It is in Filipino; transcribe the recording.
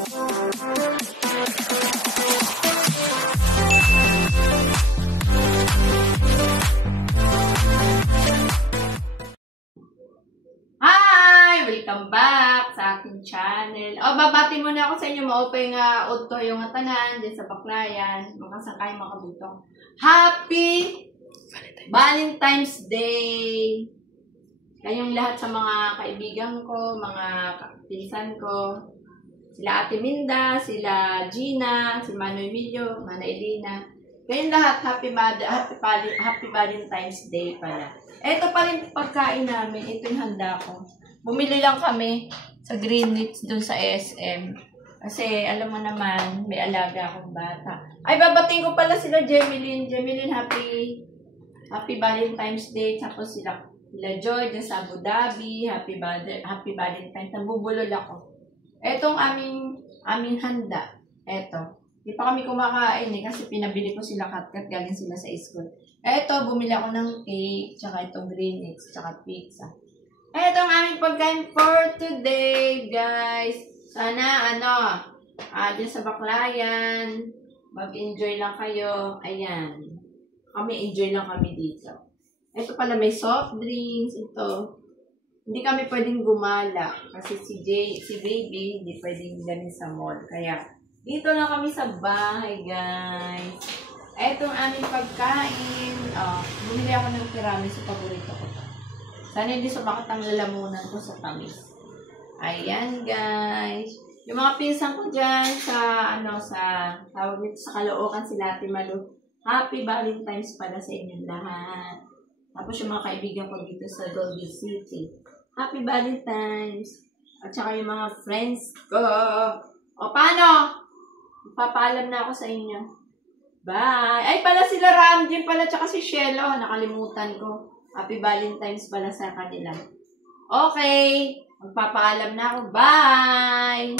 Welcome back sa aking channel. Babati muna ako sa inyo. Maupay nga udto yung tanan dyan sa Baclayan. Makasangkay mga kabutong. Happy Valentine's Day! Kayong lahat sa mga kaibigan ko, mga pinsan ko. Sila Ate Minda, sila Gina, si Manoy Emilio, Mana Elena. Kayong lahat, happy Valentine's Day pala. Ito pa rin pagkain namin. Ito yung handa ko. Bumili lang kami sa Greenwich doon sa SM. Kasi alam mo naman, may alaga akong bata. Ay, babating ko pala sila Jemeline. Jemeline, happy Valentine's Day. Tapos sila Joy dyan sa Abu Dhabi. Happy Valentine's. Nabubulol ako. Etong aming handa. Eto. Di pa kami kumakain kasi pinabili ko sila katkat galing sila sa school. Eto, bumili ako ng cake, tsaka itong Greenwich, tsaka pizza. Ito ang aming pagkain for today, guys. Sana, dyan sa Baclayan, mag-enjoy lang kayo. Ayan. Enjoy lang kami dito. Ito pala, may soft drinks. Ito. Hindi kami pwedeng gumala. Kasi si baby, hindi pwedeng ganin sa mall. Kaya, dito lang kami sa bahay, guys. Ito ang aming pagkain. Bumili ako ng tiramisu, paborito ko. Sana hindi sumakit ang lalamunan ko sa tamis. Ayan, guys. Yung mga pinsan ko dyan sa tawag nito sa Caloocan, sila Ate Malu. Happy Valentine's pala sa inyong lahat. Tapos yung mga kaibigan ko dito sa Dolby City. Happy Valentine's. At saka yung mga friends ko. Paano? Papaalam na ako sa inyo. Bye! Ay, pala sila Ramjin pala, tsaka si Shelo. Nakalimutan ko. Happy Valentine's pala sa kanila. Okay. Magpapaalam na ako. Bye!